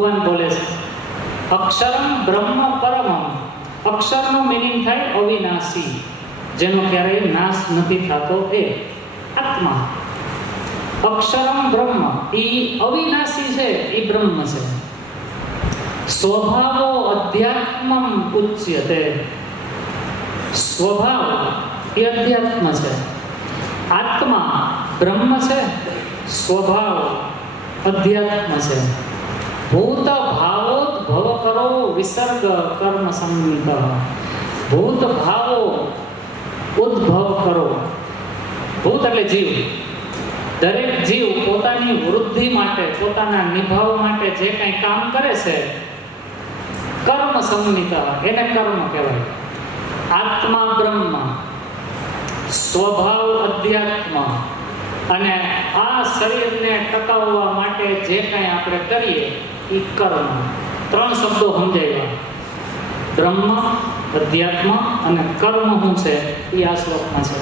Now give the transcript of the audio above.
ભગવાન બોલે છે અક્ષરમ બ્રહ્મ પરમમ. અક્ષરનો મિનિંગ થાય અવિનાશી, જેનો ક્યારેય નાશ નથી થતો એ આત્મા. અક્ષરમ બ્રહ્મ, એ અવિનાશી છે, એ બ્રહ્મ છે. સ્વભાવો અધ્યાત્મમ ઉચ્યતે. સ્વભાવ એ અધ્યાત્મ છે, આત્મા બ્રહ્મ છે, સ્વભાવ અધ્યાત્મ છે. ભૂત ભાવોદ્ભવ કરો વિસર્ગ કર્મ સંમિત. ભૂત ભાવો ઉદ્ભવ કરો. ભૂત એટલે જીવ. દરેક જીવ પોતાની વૃદ્ધિ માટે, પોતાના નિભાવ માટે જે કંઈ કામ કરે છે, કર્મ સંમિત, એને કર્મ કહેવાય. આત્મા બ્રહ્મ, સ્વભાવ અધ્યાત્મ, અને આ શરીરને ટકાવવા માટે જે કંઈ આપણે કરીએ એ કર્મ. ત્રણ શબ્દો સમજાવ્યા: બ્રહ્મ, અધ્યાત્મ અને કર્મ શું છે એ આ શ્લોકમાં છે.